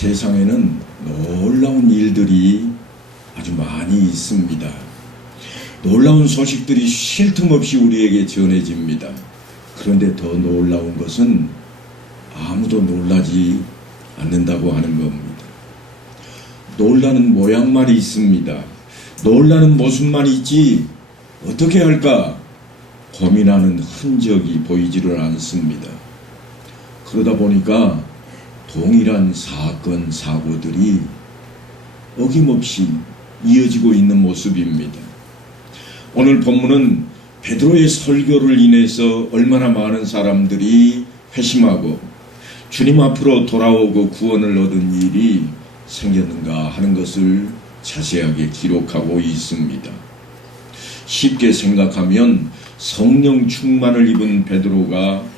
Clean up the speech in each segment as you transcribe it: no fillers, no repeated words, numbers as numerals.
세상에는 놀라운 일들이 아주 많이 있습니다. 놀라운 소식들이 쉴 틈 없이 우리에게 전해집니다. 그런데 더 놀라운 것은 아무도 놀라지 않는다고 하는 겁니다. 놀라는 모양만 있습니다. 놀라는 모습만 있지 어떻게 할까 고민하는 흔적이 보이지를 않습니다. 그러다 보니까 동일한 사건, 사고들이 어김없이 이어지고 있는 모습입니다. 오늘 본문은 베드로의 설교를 인해서 얼마나 많은 사람들이 회심하고 주님 앞으로 돌아오고 구원을 얻은 일이 생겼는가 하는 것을 자세하게 기록하고 있습니다. 쉽게 생각하면 성령 충만을 입은 베드로가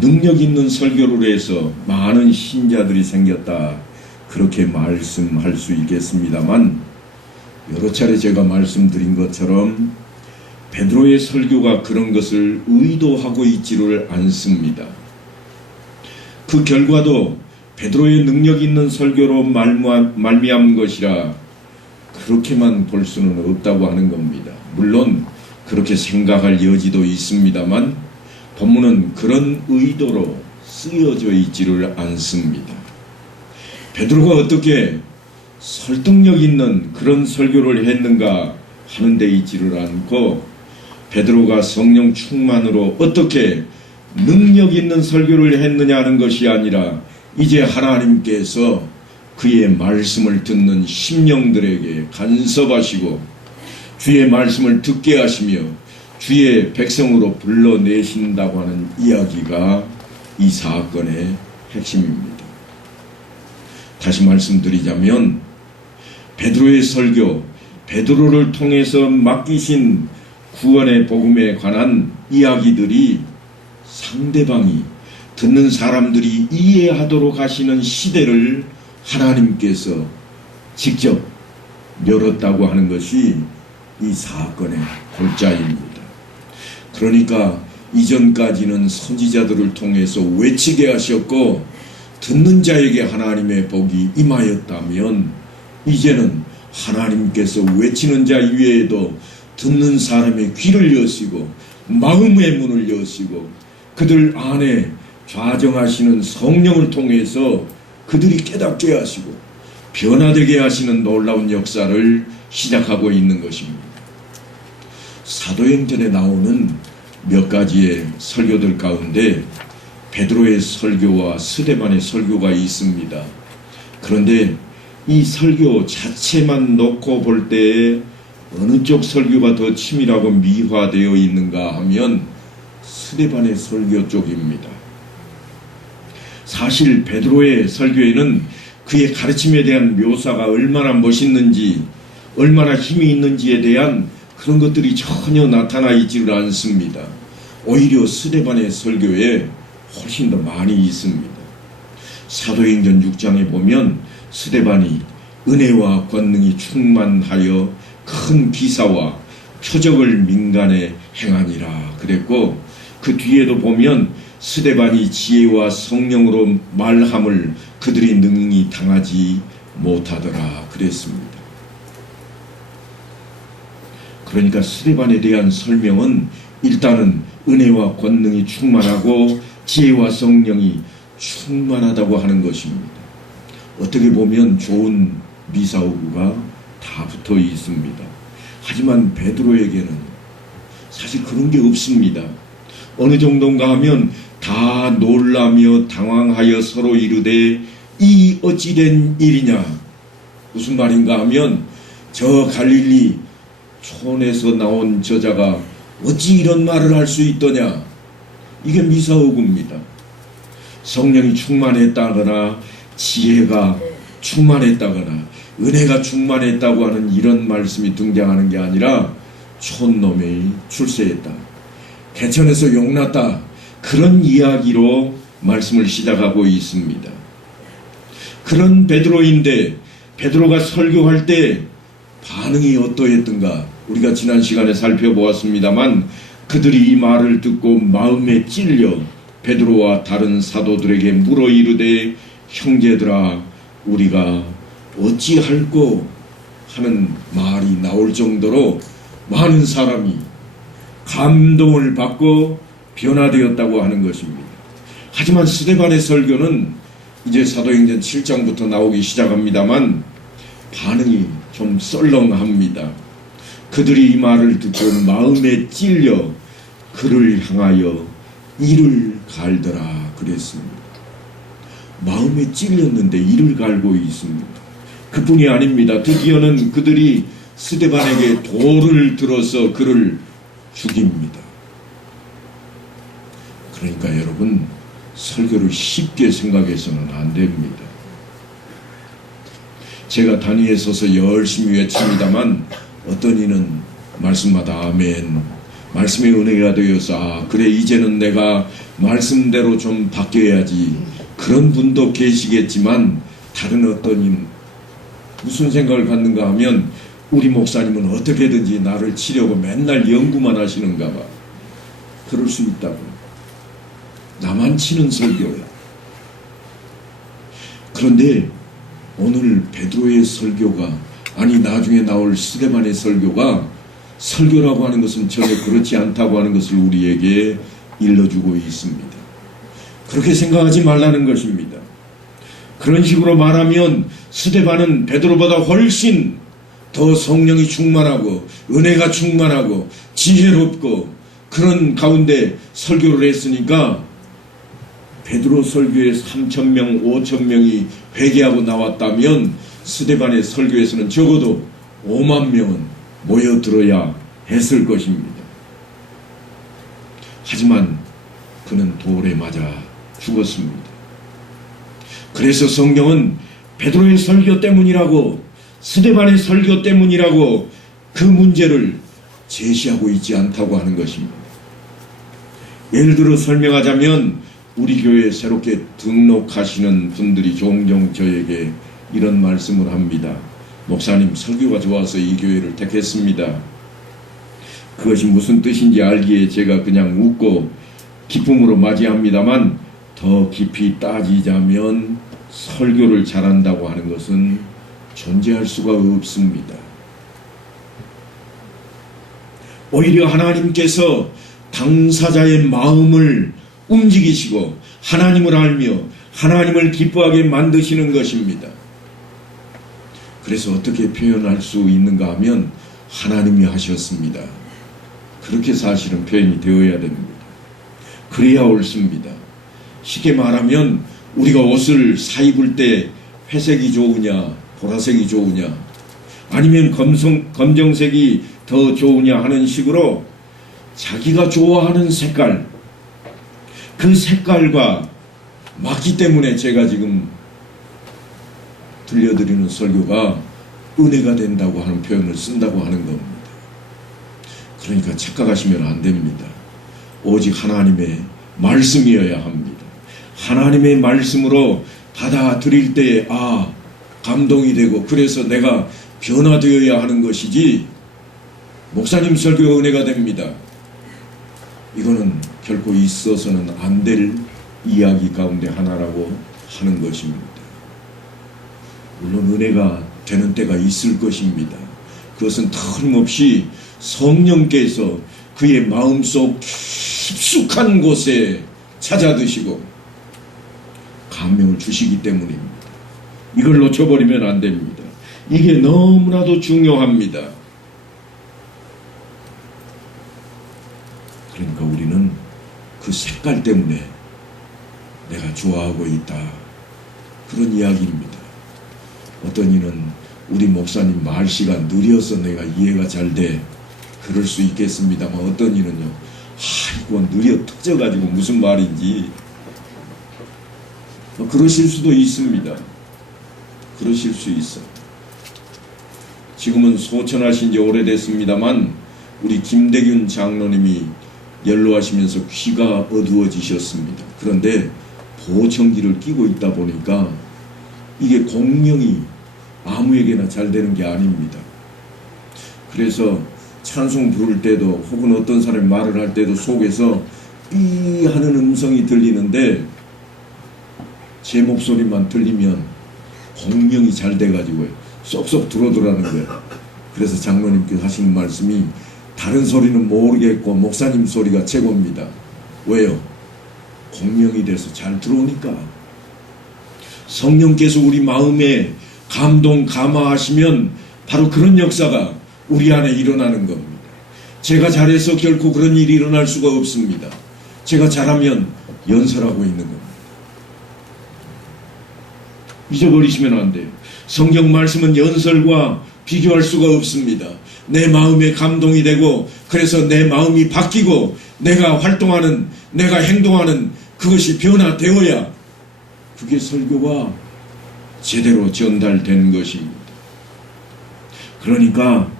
능력 있는 설교를 해서 많은 신자들이 생겼다, 그렇게 말씀할 수 있겠습니다만, 여러 차례 제가 말씀드린 것처럼 베드로의 설교가 그런 것을 의도하고 있지를 않습니다. 그 결과도 베드로의 능력 있는 설교로 말미암은 것이라 그렇게만 볼 수는 없다고 하는 겁니다. 물론 그렇게 생각할 여지도 있습니다만 본문은 그런 의도로 쓰여져 있지를 않습니다. 베드로가 어떻게 설득력 있는 그런 설교를 했는가 하는 데 있지를 않고, 베드로가 성령 충만으로 어떻게 능력 있는 설교를 했느냐 하는 것이 아니라 이제 하나님께서 그의 말씀을 듣는 심령들에게 간섭하시고 주의 말씀을 듣게 하시며 주의 백성으로 불러내신다고 하는 이야기가 이 사건의 핵심입니다. 다시 말씀드리자면 베드로의 설교, 베드로를 통해서 맡기신 구원의 복음에 관한 이야기들이 상대방이, 듣는 사람들이 이해하도록 하시는 시대를 하나님께서 직접 열었다고 하는 것이 이 사건의 골자입니다. 그러니까 이전까지는 선지자들을 통해서 외치게 하셨고 듣는 자에게 하나님의 복이 임하였다면, 이제는 하나님께서 외치는 자 이외에도 듣는 사람의 귀를 여시고 마음의 문을 여시고 그들 안에 좌정하시는 성령을 통해서 그들이 깨닫게 하시고 변화되게 하시는 놀라운 역사를 시작하고 있는 것입니다. 사도행전에 나오는 몇 가지의 설교들 가운데 베드로의 설교와 스데반의 설교가 있습니다. 그런데 이 설교 자체만 놓고 볼 때에 어느 쪽 설교가 더 치밀하고 미화되어 있는가 하면 스데반의 설교 쪽입니다. 사실 베드로의 설교에는 그의 가르침에 대한 묘사가 얼마나 멋있는지, 얼마나 힘이 있는지에 대한 그런 것들이 전혀 나타나 있지를 않습니다. 오히려 스데반의 설교에 훨씬 더 많이 있습니다. 사도행전 6장에 보면 스데반이 은혜와 권능이 충만하여 큰 기사와 표적을 민간에 행하니라 그랬고, 그 뒤에도 보면 스데반이 지혜와 성령으로 말함을 그들이 능히 당하지 못하더라 그랬습니다. 그러니까 스데반에 대한 설명은 일단은 은혜와 권능이 충만하고 지혜와 성령이 충만하다고 하는 것입니다. 어떻게 보면 좋은 미사오구가 다 붙어 있습니다. 하지만 베드로에게는 사실 그런 게 없습니다. 어느 정도인가 하면 다 놀라며 당황하여 서로 이르되 이 어찌된 일이냐. 무슨 말인가 하면 저 갈릴리 촌에서 나온 저자가 어찌 이런 말을 할 수 있더냐. 이게 미사오구입니다. 성령이 충만했다거나 지혜가 충만했다거나 은혜가 충만했다고 하는 이런 말씀이 등장하는 게 아니라 촌놈이 출세했다, 개천에서 용났다, 그런 이야기로 말씀을 시작하고 있습니다. 그런 베드로인데 베드로가 설교할 때 반응이 어떠했던가 우리가 지난 시간에 살펴보았습니다만, 그들이 이 말을 듣고 마음에 찔려 베드로와 다른 사도들에게 물어 이르되 형제들아 우리가 어찌할꼬 하는 말이 나올 정도로 많은 사람이 감동을 받고 변화되었다고 하는 것입니다. 하지만 스데반의 설교는 이제 사도행전 7장부터 나오기 시작합니다만 반응이 좀 썰렁합니다. 그들이 이 말을 듣고 마음에 찔려 그를 향하여 이를 갈더라 그랬습니다. 마음에 찔렸는데 이를 갈고 있습니다. 그뿐이 아닙니다. 드디어는 그들이 스데반에게 돌을 들어서 그를 죽입니다. 그러니까 여러분, 설교를 쉽게 생각해서는 안 됩니다. 제가 단위에 서서 열심히 외칩니다만 어떤 이는 말씀마다 아멘, 말씀의 은혜가 되어서 그래 이제는 내가 말씀대로 좀 바뀌어야지, 그런 분도 계시겠지만 다른 어떤 이는 무슨 생각을 갖는가 하면 우리 목사님은 어떻게든지 나를 치려고 맨날 연구만 하시는가 봐. 그럴 수 있다고. 나만 치는 설교야. 그런데 오늘 베드로의 설교가, 아니 나중에 나올 스데반의 설교가 설교라고 하는 것은 전혀 그렇지 않다고 하는 것을 우리에게 일러주고 있습니다. 그렇게 생각하지 말라는 것입니다. 그런 식으로 말하면 스데반은 베드로보다 훨씬 더 성령이 충만하고 은혜가 충만하고 지혜롭고 그런 가운데 설교를 했으니까 베드로 설교에 3,000명, 5,000명이 회개하고 나왔다면 스데반의 설교에서는 적어도 5만 명은 모여들어야 했을 것입니다. 하지만 그는 돌에 맞아 죽었습니다. 그래서 성경은 베드로의 설교 때문이라고, 스데반의 설교 때문이라고 그 문제를 제시하고 있지 않다고 하는 것입니다. 예를 들어 설명하자면 우리 교회에 새롭게 등록하시는 분들이 종종 저에게 이런 말씀을 합니다. 목사님, 설교가 좋아서 이 교회를 택했습니다. 그것이 무슨 뜻인지 알기에 제가 그냥 웃고 기쁨으로 맞이합니다만 더 깊이 따지자면 설교를 잘한다고 하는 것은 존재할 수가 없습니다. 오히려 하나님께서 당사자의 마음을 움직이시고 하나님을 알며 하나님을 기뻐하게 만드시는 것입니다. 그래서 어떻게 표현할 수 있는가 하면 하나님이 하셨습니다. 그렇게 사실은 표현이 되어야 됩니다. 그래야 옳습니다. 쉽게 말하면 우리가 옷을 사입을 때 회색이 좋으냐 보라색이 좋으냐 아니면 검정색이 더 좋으냐 하는 식으로 자기가 좋아하는 색깔, 그 색깔과 맞기 때문에 제가 지금 들려드리는 설교가 은혜가 된다고 하는 표현을 쓴다고 하는 겁니다. 그러니까 착각하시면 안 됩니다. 오직 하나님의 말씀이어야 합니다. 하나님의 말씀으로 받아들일 때에 감동이 되고 그래서 내가 변화되어야 하는 것이지, 목사님 설교가 은혜가 됩니다, 이거는 결코 있어서는 안 될 이야기 가운데 하나라고 하는 것입니다. 물론 은혜가 되는 때가 있을 것입니다. 그것은 틀림없이 성령께서 그의 마음속 깊숙한 곳에 찾아드시고 감명을 주시기 때문입니다. 이걸 놓쳐버리면 안 됩니다. 이게 너무나도 중요합니다. 그러니까 우리는 그 색깔 때문에 내가 좋아하고 있다, 그런 이야기입니다. 어떤 이는 우리 목사님 말씨가 느려서 내가 이해가 잘 돼, 그럴 수 있겠습니다만 어떤 이는요, 이거 느려 터져가지고 무슨 말인지, 그러실 수도 있습니다. 그러실 수 있어. 지금은 소천하신 지 오래됐습니다만 우리 김대균 장로님이 연로하시면서 귀가 어두워지셨습니다. 그런데 보청기를 끼고 있다 보니까 이게 공명이 아무에게나 잘 되는 게 아닙니다. 그래서 찬송 부를 때도 혹은 어떤 사람이 말을 할 때도 속에서 삐 하는 음성이 들리는데 제 목소리만 들리면 공명이 잘 돼가지고요. 쏙쏙 들어오더라는 거예요. 그래서 장로님께서 하시는 말씀이 다른 소리는 모르겠고 목사님 소리가 최고입니다. 왜요? 공명이 돼서 잘 들어오니까. 성령께서 우리 마음에 감동, 감화하시면 바로 그런 역사가 우리 안에 일어나는 겁니다. 제가 잘해서 결코 그런 일이 일어날 수가 없습니다. 제가 잘하면 연설하고 있는 겁니다. 잊어버리시면 안 돼요. 성경 말씀은 연설과 비교할 수가 없습니다. 내 마음에 감동이 되고 그래서 내 마음이 바뀌고 내가 활동하는, 내가 행동하는 그것이 변화되어야 그게 설교가 제대로 전달되는 것입니다. 그러니까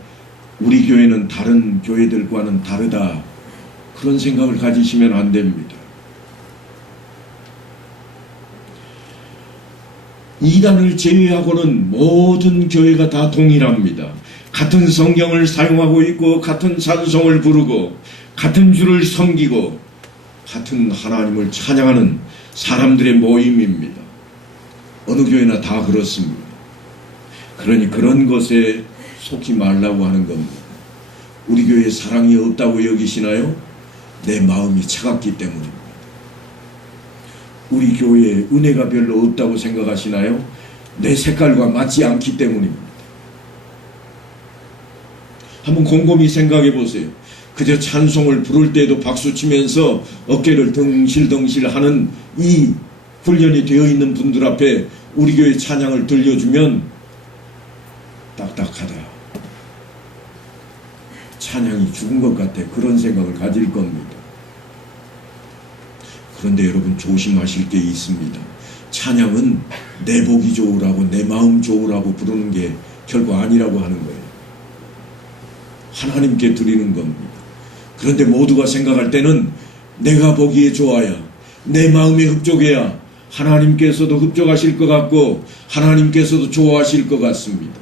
우리 교회는 다른 교회들과는 다르다, 그런 생각을 가지시면 안 됩니다. 이단을 제외하고는 모든 교회가 다 동일합니다. 같은 성경을 사용하고 있고 같은 찬송을 부르고 같은 주를 섬기고 같은 하나님을 찬양하는 사람들의 모임입니다. 어느 교회나 다 그렇습니다. 그러니 그런 것에 속지 말라고 하는 겁니다. 우리 교회에 사랑이 없다고 여기시나요? 내 마음이 차갑기 때문입니다. 우리 교회에 은혜가 별로 없다고 생각하시나요? 내 색깔과 맞지 않기 때문입니다. 한번 곰곰이 생각해 보세요. 그저 찬송을 부를 때도 박수치면서 어깨를 덩실덩실 하는 이 훈련이 되어 있는 분들 앞에 우리 교회 찬양을 들려주면 딱딱하다, 찬양이 죽은 것 같아, 그런 생각을 가질 겁니다. 그런데 여러분 조심하실 게 있습니다. 찬양은 내 복이 좋으라고, 내 마음 좋으라고 부르는 게 결코 아니라고 하는 거예요. 하나님께 드리는 겁니다. 그런데 모두가 생각할 때는 내가 보기에 좋아야, 내 마음에 흡족해야 하나님께서도 흡족하실 것 같고 하나님께서도 좋아하실 것 같습니다.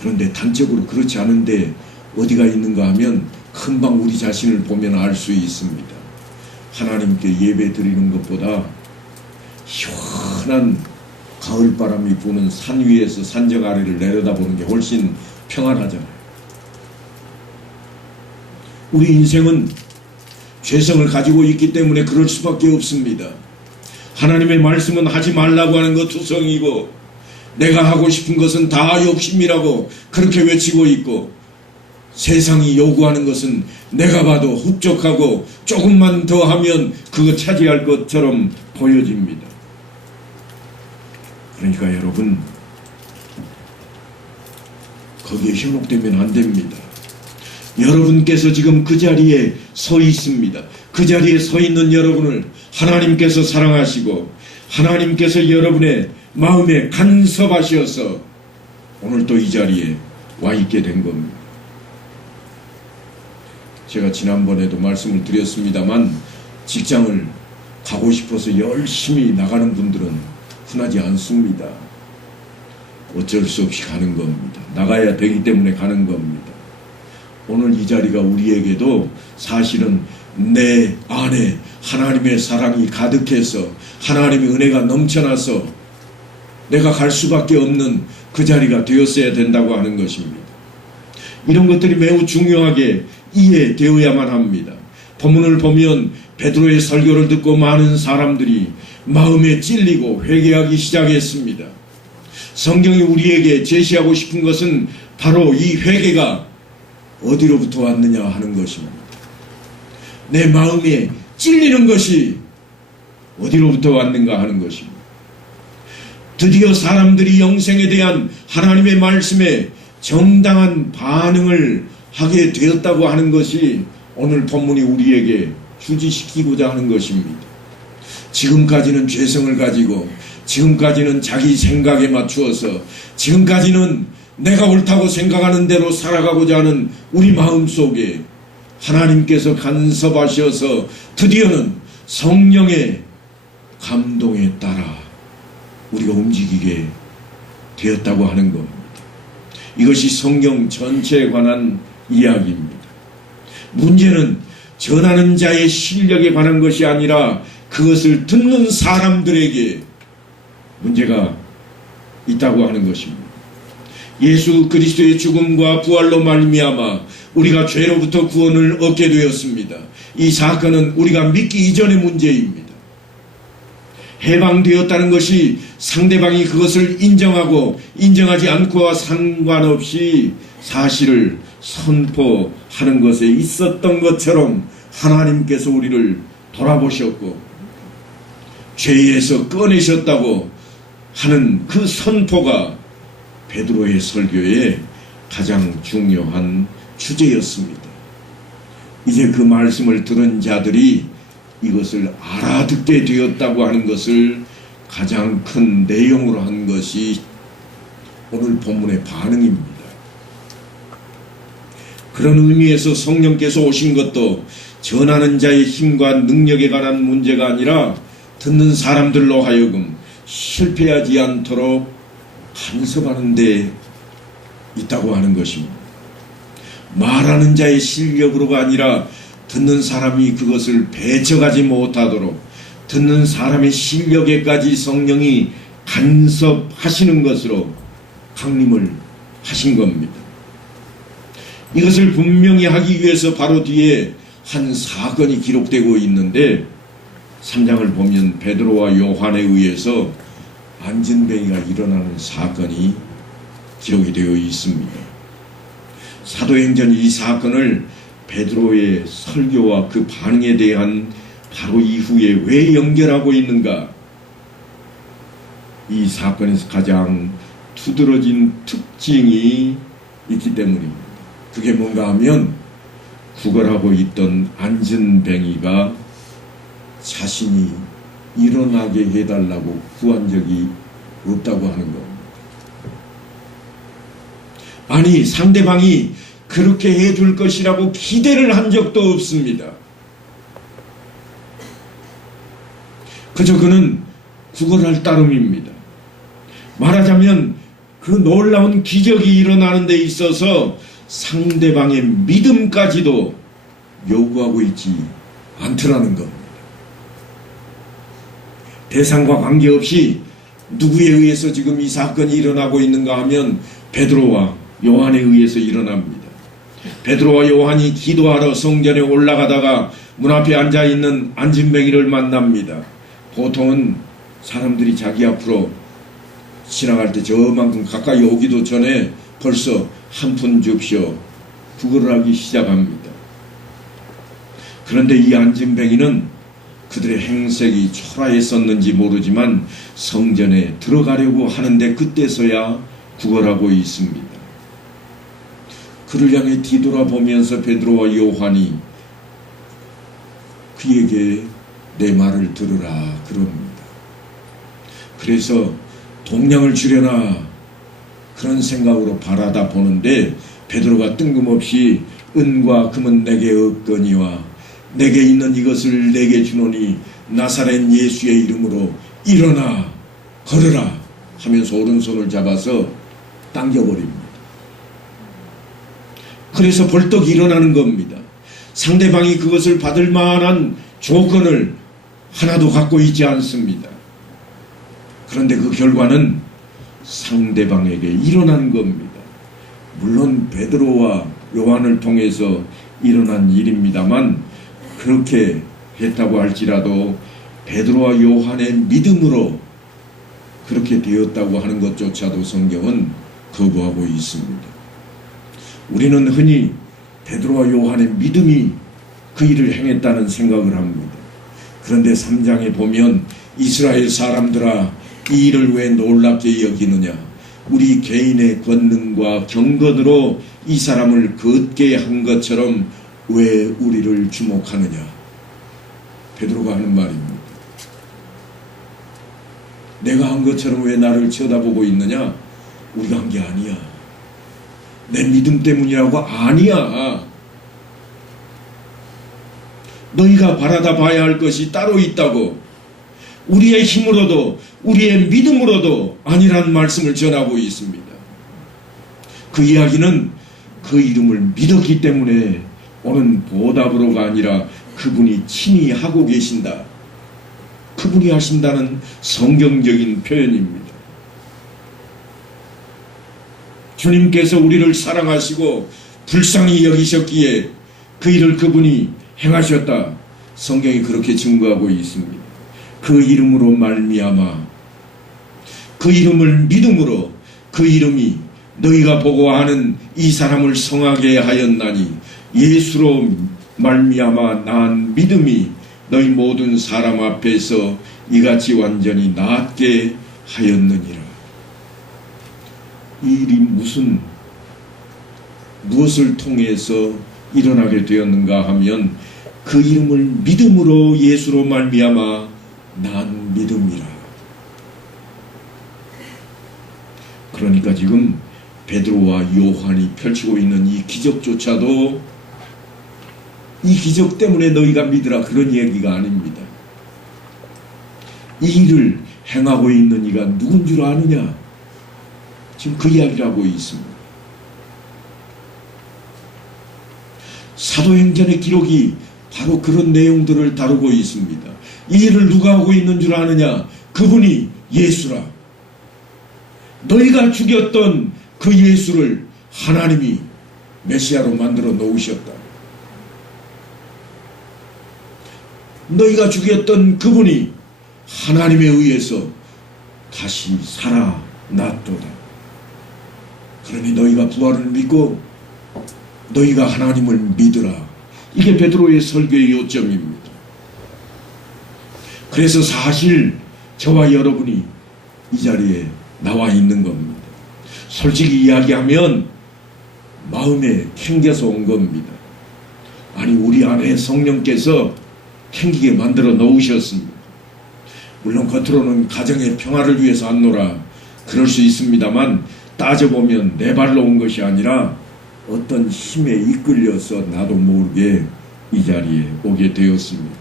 그런데 단적으로 그렇지 않은데 어디가 있는가 하면 금방 우리 자신을 보면 알 수 있습니다. 하나님께 예배 드리는 것보다 시원한 가을바람이 부는 산 위에서 산적 아래를 내려다보는 게 훨씬 평안하잖아요. 우리 인생은 죄성을 가지고 있기 때문에 그럴 수밖에 없습니다. 하나님의 말씀은 하지 말라고 하는 것 투성이고 내가 하고 싶은 것은 다 욕심이라고 그렇게 외치고 있고 세상이 요구하는 것은 내가 봐도 흡족하고 조금만 더 하면 그거 차지할 것처럼 보여집니다. 그러니까 여러분 거기에 현혹되면 안 됩니다. 여러분께서 지금 그 자리에 서 있습니다. 그 자리에 서 있는 여러분을 하나님께서 사랑하시고 하나님께서 여러분의 마음에 간섭하셔서 오늘 또 이 자리에 와 있게 된 겁니다. 제가 지난번에도 말씀을 드렸습니다만 직장을 가고 싶어서 열심히 나가는 분들은 흔하지 않습니다. 어쩔 수 없이 가는 겁니다. 나가야 되기 때문에 가는 겁니다. 오늘 이 자리가 우리에게도 사실은 내 안에 하나님의 사랑이 가득해서 하나님의 은혜가 넘쳐나서 내가 갈 수밖에 없는 그 자리가 되었어야 된다고 하는 것입니다. 이런 것들이 매우 중요하게 이해되어야만 합니다. 본문을 보면 베드로의 설교를 듣고 많은 사람들이 마음에 찔리고 회개하기 시작했습니다. 성경이 우리에게 제시하고 싶은 것은 바로 이 회개가 어디로부터 왔느냐 하는 것입니다. 내 마음에 찔리는 것이 어디로부터 왔는가 하는 것입니다. 드디어 사람들이 영생에 대한 하나님의 말씀에 정당한 반응을 하게 되었다고 하는 것이 오늘 본문이 우리에게 주지시키고자 하는 것입니다. 지금까지는 죄성을 가지고 지금까지는 자기 생각에 맞추어서 지금까지는 내가 옳다고 생각하는 대로 살아가고자 하는 우리 마음속에 하나님께서 간섭하셔서 드디어는 성령의 감동에 따라 우리가 움직이게 되었다고 하는 겁니다. 이것이 성경 전체에 관한 이야기입니다. 문제는 전하는 자의 실력에 관한 것이 아니라 그것을 듣는 사람들에게 문제가 있다고 하는 것입니다. 예수 그리스도의 죽음과 부활로 말미암아 우리가 죄로부터 구원을 얻게 되었습니다. 이 사건은 우리가 믿기 이전의 문제입니다. 해방되었다는 것이 상대방이 그것을 인정하고 인정하지 않고와 상관없이 사실을 선포하는 것에 있었던 것처럼 하나님께서 우리를 돌아보셨고 죄에서 꺼내셨다고 하는 그 선포가 베드로의 설교의 가장 중요한 주제였습니다. 이제 그 말씀을 들은 자들이 이것을 알아듣게 되었다고 하는 것을 가장 큰 내용으로 한 것이 오늘 본문의 반응입니다. 그런 의미에서 성령께서 오신 것도 전하는 자의 힘과 능력에 관한 문제가 아니라 듣는 사람들로 하여금 실패하지 않도록 간섭하는 데 있다고 하는 것입니다. 말하는 자의 실력으로가 아니라 듣는 사람이 그것을 배척하지 못하도록 듣는 사람의 실력에까지 성령이 간섭하시는 것으로 강림을 하신 겁니다. 이것을 분명히 하기 위해서 바로 뒤에 한 사건이 기록되고 있는데 3장을 보면 베드로와 요한에 의해서 안진뱅이가 일어나는 사건이 기록이 되어 있습니다. 사도행전 이 사건을 베드로의 설교와 그 반응에 대한 바로 이후에 왜 연결하고 있는가? 이 사건에서 가장 두드러진 특징이 있기 때문입니다. 그게 뭔가 하면 구걸하고 있던 안진뱅이가 자신이 일어나게 해달라고 구한 적이 없다고 하는 겁니다. 아니, 상대방이 그렇게 해줄 것이라고 기대를 한 적도 없습니다. 그저 그는 구걸할 따름입니다. 말하자면 그 놀라운 기적이 일어나는 데 있어서 상대방의 믿음까지도 요구하고 있지 않더라는 겁니다. 대상과 관계없이 누구에 의해서 지금 이 사건이 일어나고 있는가 하면 베드로와 요한에 의해서 일어납니다. 베드로와 요한이 기도하러 성전에 올라가다가 문 앞에 앉아있는 안진뱅이를 만납니다. 보통은 사람들이 자기 앞으로 지나갈 때 저만큼 가까이 오기도 전에 벌써 한 푼 줍쇼 구걸을 하기 시작합니다. 그런데 이 안진뱅이는 그들의 행색이 초라했었는지 모르지만 성전에 들어가려고 하는데 그때서야 구걸하고 있습니다. 그를 향해 뒤돌아보면서 베드로와 요한이 그에게 내 말을 들으라 그럽니다. 그래서 동량을 주려나 그런 생각으로 바라다 보는데 베드로가 뜬금없이 은과 금은 내게 없거니와 내게 있는 이것을 내게 주노니 나사렛 예수의 이름으로 일어나 걸으라 하면서 오른손을 잡아서 당겨버립니다. 그래서 벌떡 일어나는 겁니다. 상대방이 그것을 받을 만한 조건을 하나도 갖고 있지 않습니다. 그런데 그 결과는 상대방에게 일어난 겁니다. 물론 베드로와 요한을 통해서 일어난 일입니다만 그렇게 했다고 할지라도 베드로와 요한의 믿음으로 그렇게 되었다고 하는 것조차도 성경은 거부하고 있습니다. 우리는 흔히 베드로와 요한의 믿음이 그 일을 행했다는 생각을 합니다. 그런데 3장에 보면 이스라엘 사람들아 이 일을 왜 놀랍게 여기느냐, 우리 개인의 권능과 경건으로 이 사람을 걷게 한 것처럼 왜 우리를 주목하느냐. 베드로가 하는 말입니다. 내가 한 것처럼 왜 나를 쳐다보고 있느냐? 우리가 한 게 아니야. 내 믿음 때문이라고 아니야. 너희가 바라다 봐야 할 것이 따로 있다고. 우리의 힘으로도 우리의 믿음으로도 아니라는 말씀을 전하고 있습니다. 그 이야기는 그 이름을 믿었기 때문에 오는 보답으로가 아니라 그분이 친히 하고 계신다. 그분이 하신다는 성경적인 표현입니다. 주님께서 우리를 사랑하시고 불쌍히 여기셨기에 그 일을 그분이 행하셨다. 성경이 그렇게 증거하고 있습니다. 그 이름으로 말미암아, 그 이름을 믿음으로, 그 이름이 너희가 보고 아는 이 사람을 성하게 하였나니 예수로 말미암아 낳은 믿음이 너희 모든 사람 앞에서 이같이 완전히 낫게 하였느니라. 이 일이 무엇을 통해서 일어나게 되었는가 하면 그 이름을 믿음으로 예수로 말미암아 난 믿음이라. 그러니까 지금 베드로와 요한이 펼치고 있는 이 기적조차도 이 기적 때문에 너희가 믿으라 그런 얘기가 아닙니다. 이 일을 행하고 있는 이가 누군 줄 아느냐? 지금 그 이야기를 하고 있습니다. 사도행전의 기록이 바로 그런 내용들을 다루고 있습니다. 이 일을 누가 하고 있는 줄 아느냐? 그분이 예수라. 너희가 죽였던 그 예수를 하나님이 메시아로 만들어 놓으셨다. 너희가 죽였던 그분이 하나님에 의해서 다시 살아났도다. 그러니 너희가 부활을 믿고 너희가 하나님을 믿으라. 이게 베드로의 설교의 요점입니다. 그래서 사실 저와 여러분이 이 자리에 나와 있는 겁니다. 솔직히 이야기하면 마음에 캥겨서 온 겁니다. 아니, 우리 안에 성령께서 캥기게 만들어 놓으셨습니다. 물론 겉으로는 가정의 평화를 위해서 안노라 그럴 수 있습니다만 따져보면 내 발로 온 것이 아니라 어떤 힘에 이끌려서 나도 모르게 이 자리에 오게 되었습니다.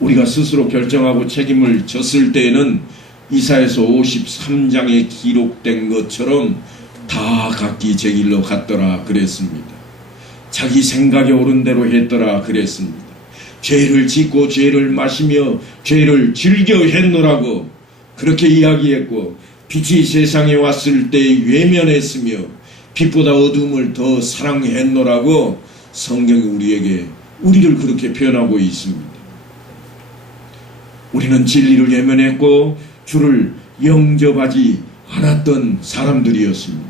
우리가 스스로 결정하고 책임을 졌을 때에는 이사야서 53장에 기록된 것처럼 다 각기 제 길로 갔더라 그랬습니다. 자기 생각에 옳은 대로 했더라 그랬습니다. 죄를 짓고 죄를 마시며 죄를 즐겨 했노라고 그렇게 이야기했고, 빛이 세상에 왔을 때 외면했으며 빛보다 어둠을 더 사랑했노라고 성경이 우리를 그렇게 표현하고 있습니다. 우리는 진리를 외면했고 주를 영접하지 않았던 사람들이었습니다.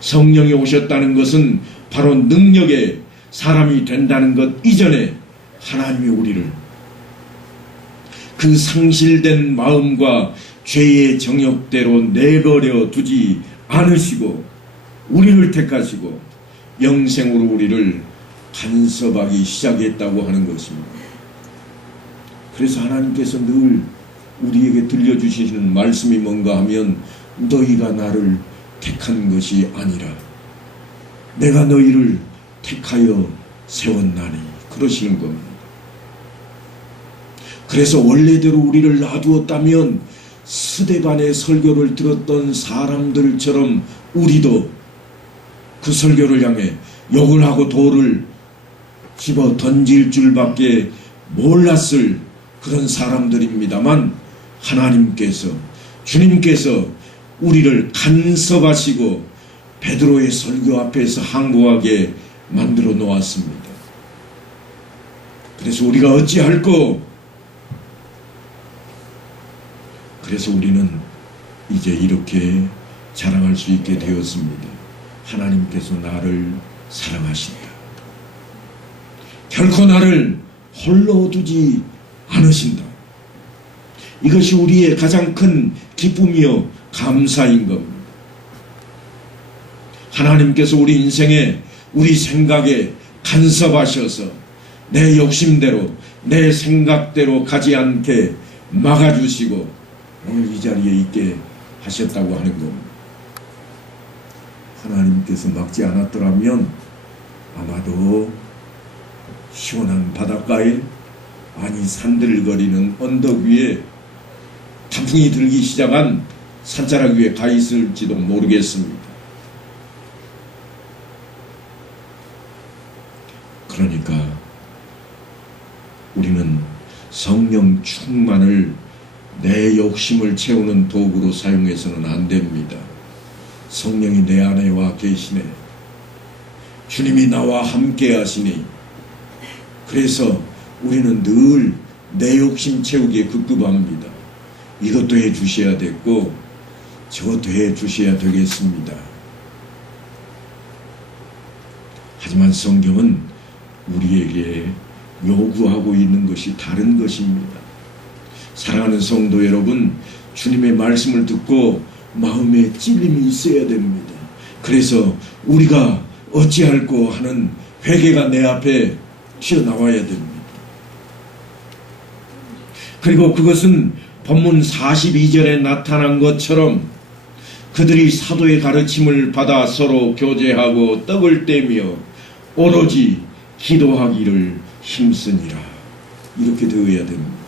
성령이 오셨다는 것은 바로 능력의 사람이 된다는 것 이전에 하나님이 우리를 그 상실된 마음과 죄의 정욕대로 내버려 두지 않으시고 우리를 택하시고 영생으로 우리를 간섭하기 시작했다고 하는 것입니다. 그래서 하나님께서 늘 우리에게 들려주시는 말씀이 뭔가 하면 너희가 나를 택한 것이 아니라 내가 너희를 택하여 세웠나니 그러시는 겁니다. 그래서 원래대로 우리를 놔두었다면 스데반의 설교를 들었던 사람들처럼 우리도 그 설교를 향해 욕을 하고 돌을 집어 던질 줄밖에 몰랐을 그런 사람들입니다만 하나님께서 주님께서 우리를 간섭하시고 베드로의 설교 앞에서 항복하게 만들어 놓았습니다. 그래서 우리가 어찌할꼬? 그래서 우리는 이제 이렇게 자랑할 수 있게 되었습니다. 하나님께서 나를 사랑하신다. 결코 나를 홀로 두지 않으신다. 이것이 우리의 가장 큰 기쁨이요 감사인 겁니다. 하나님께서 우리 인생에 우리 생각에 간섭하셔서 내 욕심대로 내 생각대로 가지 않게 막아주시고 오늘 이 자리에 있게 하셨다고 하는 겁니다. 하나님께서 막지 않았더라면 아마도 시원한 바닷가에 아니 산들거리는 언덕 위에 단풍이 들기 시작한 산자락 위에 가 있을지도 모르겠습니다. 그러니까 우리는 성령 충만을 내 욕심을 채우는 도구로 사용해서는 안 됩니다. 성령이 내 안에 와 계시네. 주님이 나와 함께 하시니 그래서 우리는 늘 내 욕심 채우기에 급급합니다. 이것도 해 주셔야 됐고 저것도 해 주셔야 되겠습니다. 하지만 성경은 우리에게 요구하고 있는 것이 다른 것입니다. 사랑하는 성도 여러분, 주님의 말씀을 듣고 마음에 찔림이 있어야 됩니다. 그래서 우리가 어찌할꼬 하는 회개가 내 앞에 튀어나와야 됩니다. 그리고 그것은 본문 42절에 나타난 것처럼 그들이 사도의 가르침을 받아 서로 교제하고 떡을 떼며 오로지 기도하기를 힘쓰니라. 이렇게 되어야 됩니다.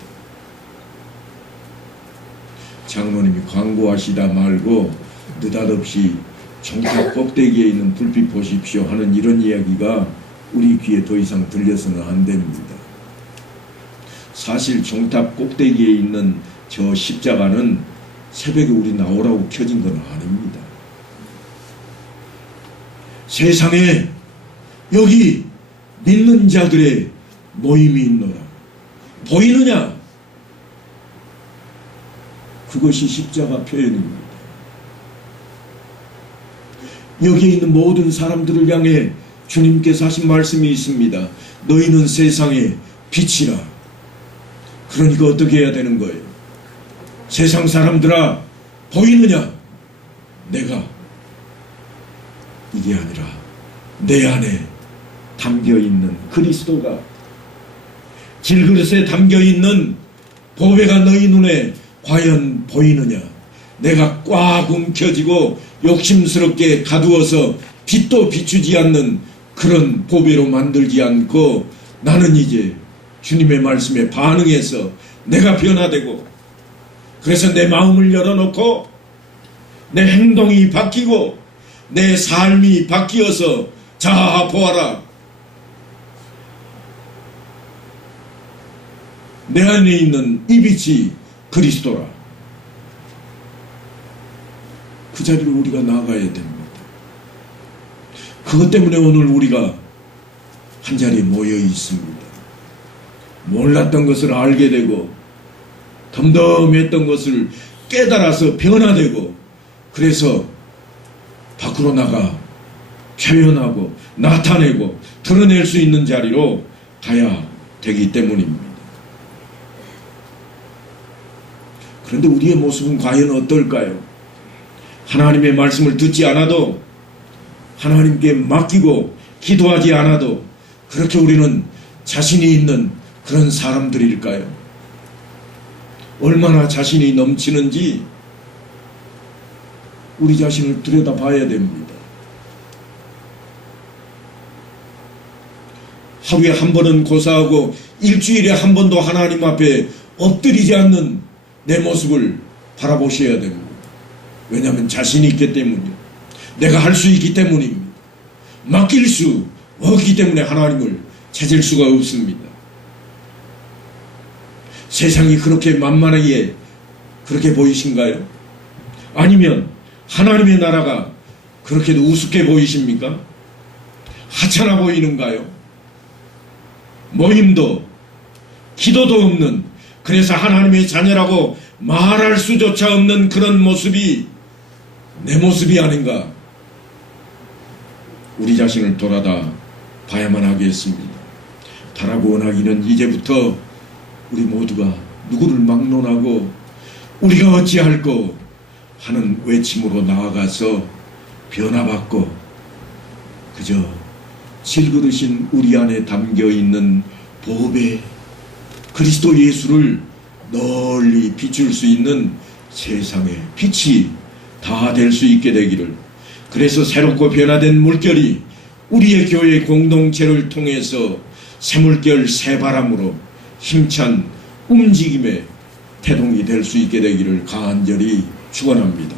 장로님이 광고하시다 말고 느닷없이 종탑 꼭대기에 있는 불빛 보십시오 하는 이런 이야기가 우리 귀에 더 이상 들려서는 안 됩니다. 사실 종탑 꼭대기에 있는 저 십자가는 새벽에 우리 나오라고 켜진 건 아닙니다. 세상에 여기 믿는 자들의 모임이 있노라. 보이느냐? 그것이 십자가 표현입니다. 여기에 있는 모든 사람들을 향해 주님께서 하신 말씀이 있습니다. 너희는 세상의 빛이라. 그러니까 어떻게 해야 되는 거예요? 세상 사람들아, 보이느냐? 내가 이게 아니라 내 안에 담겨있는 그리스도가, 질그릇에 담겨있는 보배가 너희 눈에 과연 보이느냐? 내가 꽉 움켜쥐고 욕심스럽게 가두어서 빛도 비추지 않는 그런 보배로 만들지 않고 나는 이제 주님의 말씀에 반응해서 내가 변화되고, 그래서 내 마음을 열어놓고 내 행동이 바뀌고 내 삶이 바뀌어서 자 보아라, 내 안에 있는 이 빛이 그리스도라. 그 자리로 우리가 나아가야 됩니다. 그것 때문에 오늘 우리가 한 자리에 모여 있습니다. 몰랐던 것을 알게 되고 덤덤했던 것을 깨달아서 변화되고, 그래서 밖으로 나가 표현하고 나타내고 드러낼 수 있는 자리로 가야 되기 때문입니다. 그런데 우리의 모습은 과연 어떨까요? 하나님의 말씀을 듣지 않아도, 하나님께 맡기고 기도하지 않아도 그렇게 우리는 자신이 있는 그런 사람들일까요? 얼마나 자신이 넘치는지 우리 자신을 들여다봐야 됩니다. 하루에 한 번은 고사하고 일주일에 한 번도 하나님 앞에 엎드리지 않는 내 모습을 바라보셔야 됩니다. 왜냐하면 자신이 있기 때문이요. 내가 할 수 있기 때문입니다. 맡길 수 없기 때문에 하나님을 찾을 수가 없습니다. 세상이 그렇게 만만하게 그렇게 보이신가요? 아니면 하나님의 나라가 그렇게 우습게 보이십니까? 하찮아 보이는가요? 모임도 기도도 없는, 그래서 하나님의 자녀라고 말할 수조차 없는 그런 모습이 내 모습이 아닌가? 우리 자신을 돌아다 봐야만 하겠습니다. 바라고 원하기는 이제부터 우리 모두가 누구를 막론하고 우리가 어찌할꼬 하는 외침으로 나아가서 변화받고 그저 질그릇인 우리 안에 담겨있는 보배 그리스도 예수를 널리 비출 수 있는 세상의 빛이 다 될 수 있게 되기를, 그래서 새롭고 변화된 물결이 우리의 교회 공동체를 통해서 새물결 새바람으로 힘찬 움직임의 태동이 될 수 있게 되기를 간절히 축원합니다.